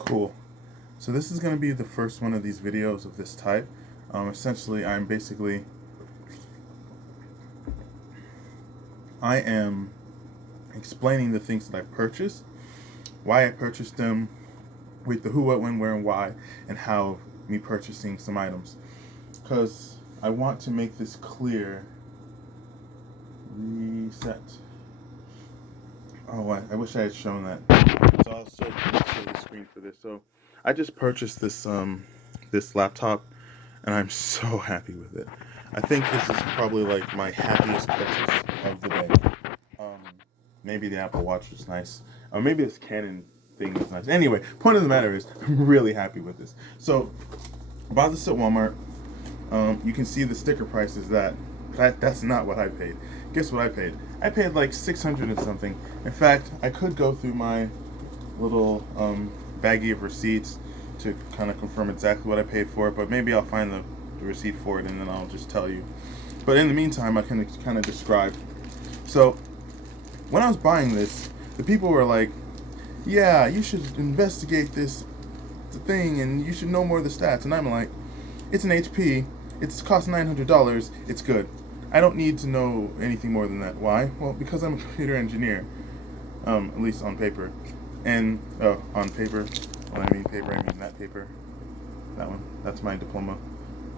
Cool. So this is going to be the first one of these videos of this type. Essentially, I am explaining the things that I've purchased, why I purchased them, with the who, what, when, where, and why, and how me purchasing some items. Because I want to make this clear. Reset. Oh, I wish I had shown that. So I'll show the screen for this. So I just purchased this laptop, and I'm so happy with it. I think this is probably like my happiest purchase of the day. Um, Maybe the Apple Watch was nice, or maybe this Canon thing was nice. Anyway, point of the matter is, I'm really happy with this. So, bought this at Walmart. You can see the sticker price is that's not what I paid. Guess what I paid? I paid like 600 and something. In fact, I could go through my little baggie of receipts to kind of confirm exactly what I paid for it, but maybe I'll find the receipt for it and then I'll just tell you. But in the meantime, I can kind of describe. So, when I was buying this, the people were like, yeah, you should investigate this thing and you should know more of the stats. And I'm like, it's an HP, it's cost $900, it's good. I don't need to know anything more than that. Why? Well, because I'm a computer engineer, at least on paper. And, on paper, when I mean paper, I mean that paper. That one. That's my diploma.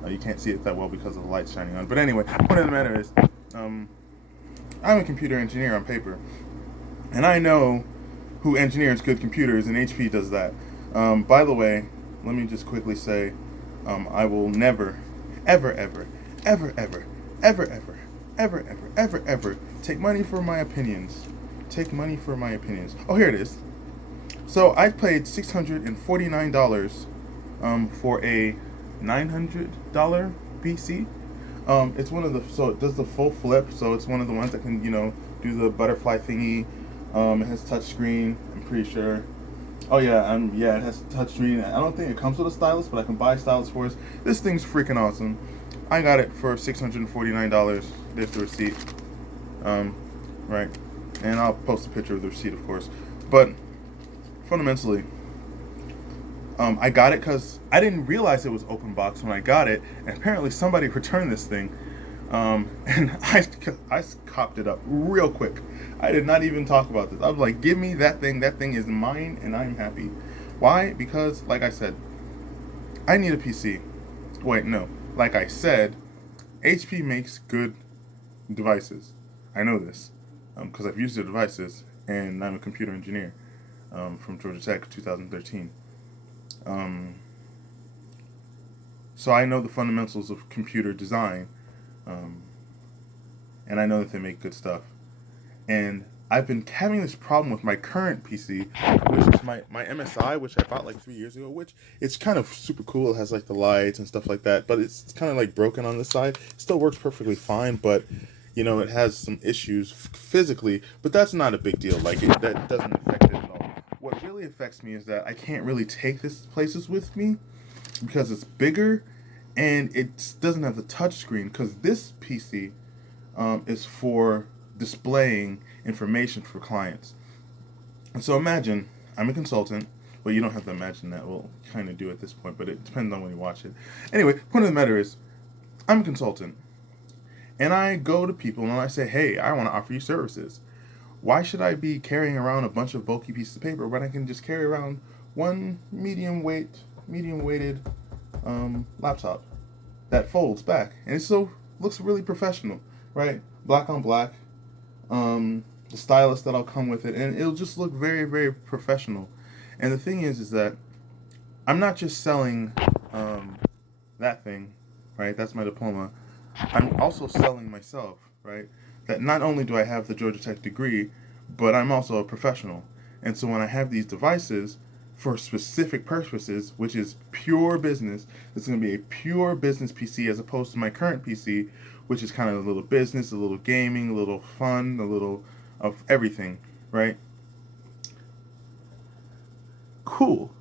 You can't see it that well because of the light shining on. But anyway, point of the matter is, I'm a computer engineer on paper. And I know who engineers good computers, and HP does that. By the way, let me just quickly say, I will never, ever, ever, ever, ever, ever, ever, ever, ever, ever, ever take money for my opinions. Take money for my opinions. Oh, here it is. So I paid $649 for a $900 PC. It's one of so it does the full flip, so it's one of the ones that can, do the butterfly thingy. It has touchscreen, I'm pretty sure. Oh yeah, yeah, it has touchscreen. I don't think it comes with a stylus, but I can buy a stylus for it. This thing's freaking awesome. I got it for $649. There's the receipt. Right. And I'll post a picture of the receipt, of course. But fundamentally, I got it because I didn't realize it was open box when I got it, and apparently somebody returned this thing, and I copped it up real quick. I did not even talk about this. I was like, "Give me that thing. That thing is mine, and I'm happy." Why? Because, like I said, I need a PC. Wait, no. Like I said, HP makes good devices. I know this because I've used their devices, and I'm a computer engineer from Georgia Tech, 2013. Um, so I know the fundamentals of computer design, um, and I know that they make good stuff. And I've been having this problem with my current PC, which is my MSI, which I bought like 3 years ago, which it's kind of super cool. It has like the lights and stuff like that, but it's kind of like broken on this side. It still works perfectly fine, but it has some issues physically, but that's not a big deal. That doesn't affect it at all. What really affects me is that I can't really take this places with me because it's bigger and it doesn't have the touch screen because this PC is for displaying information for clients. And so imagine I'm a consultant. Well, you don't have to imagine that. We'll kind of do at this point, but it depends on when you watch it. Anyway, point of the matter is, I'm a consultant, and I go to people and I say, "Hey, I want to offer you services. Why should I be carrying around a bunch of bulky pieces of paper when I can just carry around one medium weighted laptop that folds back and it still looks really professional, right? Black on black, the stylus that'll come with it, and it'll just look very, very professional. And the thing is that I'm not just selling that thing, right? That's my diploma. I'm also selling myself, right? That not only do I have the Georgia Tech degree, but I'm also a professional. And so when I have these devices for specific purposes, which is pure business, it's going to be a pure business PC as opposed to my current PC, which is kind of a little business, a little gaming, a little fun, a little of everything, right? Cool.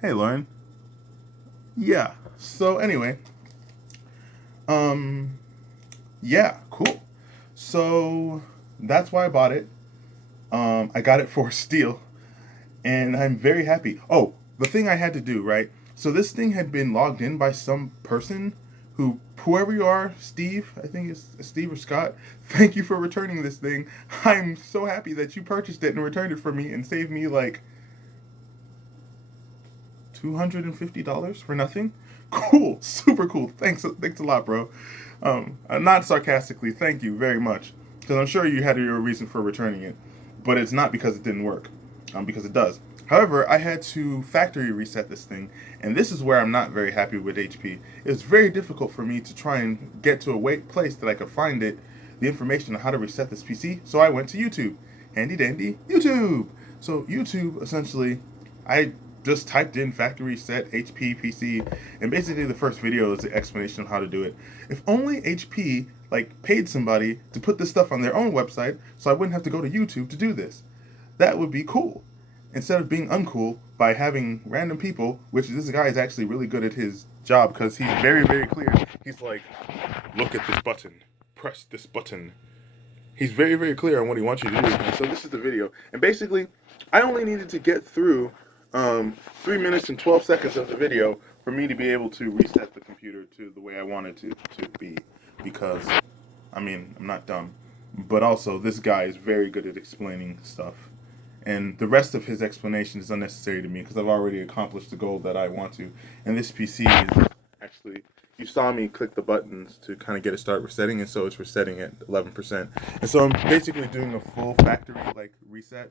Hey, Lauren. Yeah. So anyway, um, yeah, cool. So that's why I bought it. I got it for a steal, and I'm very happy. Oh, the thing I had to do, right? So this thing had been logged in by some person whoever you are, Steve, I think it's Steve or Scott, thank you for returning this thing. I'm so happy that you purchased it and returned it for me and saved me like $250 for nothing. Cool, super cool. Thanks a lot, bro. Not sarcastically, thank you very much. Because I'm sure you had your reason for returning it, but it's not because it didn't work, because it does. However, I had to factory reset this thing, and this is where I'm not very happy with HP. It was very difficult for me to try and get to a place that I could find the information on how to reset this PC. So I went to YouTube, handy dandy YouTube. So YouTube, essentially, I just typed in factory reset HP PC, and basically the first video is the explanation of how to do it. If only HP like paid somebody to put this stuff on their own website, so I wouldn't have to go to YouTube to do this. That would be cool. Instead of being uncool by having random people, which this guy is actually really good at his job because he's very, very clear. He's like, look at this button, press this button. He's very, very clear on what he wants you to do. And so this is the video. And basically, I only needed to get through 3 minutes and 12 seconds of the video for me to be able to reset the computer to the way I wanted to be. Because, I mean, I'm not dumb. But also, this guy is very good at explaining stuff. And the rest of his explanation is unnecessary to me because I've already accomplished the goal that I want to. And this PC is actually, you saw me click the buttons to kind of get it start resetting, and so it's resetting at 11%. And so I'm basically doing a full factory like reset,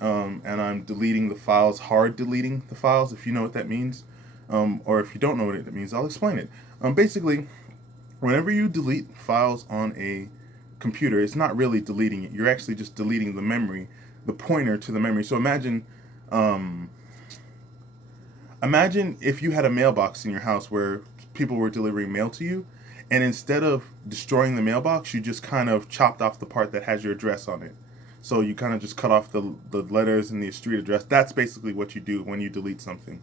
and I'm deleting the files, hard deleting the files, if you know what that means, or if you don't know what it means, I'll explain it. Basically, whenever you delete files on a computer, it's not really deleting it. You're actually just deleting the memory, the pointer to the memory. So imagine if you had a mailbox in your house where people were delivering mail to you, and instead of destroying the mailbox, you just kind of chopped off the part that has your address on it. So you kind of just cut off the letters and the street address. That's basically what you do when you delete something.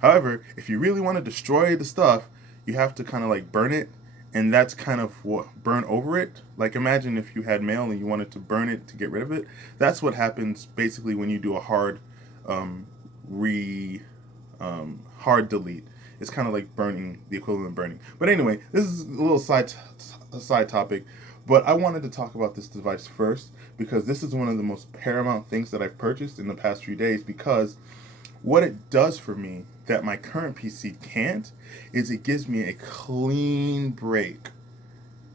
However, if you really want to destroy the stuff, you have to kind of like burn it, and that's kind of what burn over it. Like imagine if you had mail and you wanted to burn it to get rid of it. That's what happens basically when you do a hard hard delete. It's kind of like burning, the equivalent of burning. But anyway, this is a little side topic. But I wanted to talk about this device first because this is one of the most paramount things that I've purchased in the past few days, because what it does for me that my current PC can't is it gives me a clean break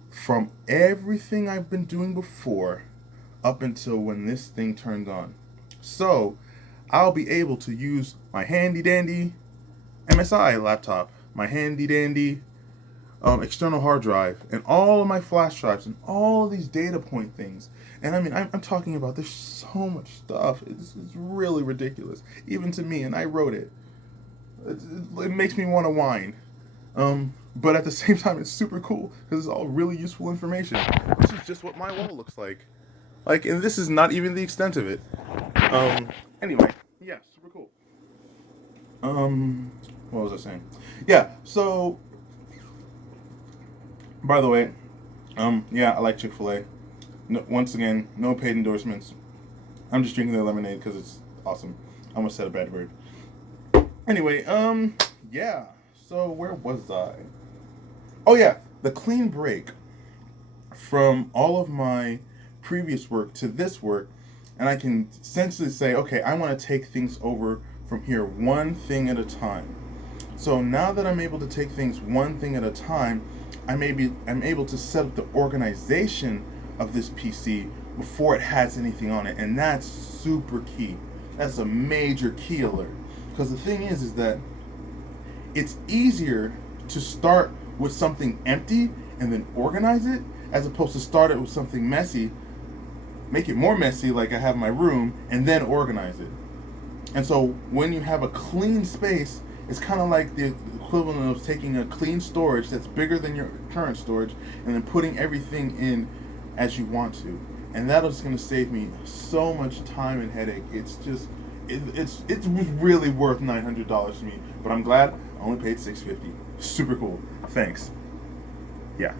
from everything I've been doing before up until when this thing turned on. So I'll be able to use my handy dandy MSI laptop, my handy dandy external hard drive, and all of my flash drives, and all of these data point things. And I mean, I'm talking about, there's so much stuff. It's really ridiculous, even to me, and I wrote it. It makes me want to whine. But at the same time, it's super cool because it's all really useful information. This is just what my wall looks like. And this is not even the extent of it. Anyway, yeah, super cool. What was I saying? Yeah, so, by the way, yeah, I like Chick-fil-A. No, once again, no paid endorsements. I'm just drinking their lemonade because it's awesome. I almost said a bad word. Anyway, yeah. So where was I? Oh yeah, the clean break from all of my previous work to this work, and I can essentially say, okay, I want to take things over from here one thing at a time. So now that I'm able to take things one thing at a time, I'm able to set up the organization of this PC before it has anything on it, and that's super key. That's a major key alert. Because the thing is that it's easier to start with something empty and then organize it, as opposed to start it with something messy, make it more messy like I have my room, and then organize it. And so when you have a clean space, it's kind of like the equivalent of taking a clean storage that's bigger than your current storage and then putting everything in as you want to. And that is going to save me so much time and headache. It's just, it's really worth $900 to me. But I'm glad I only paid $650. Super cool. Thanks. Yeah.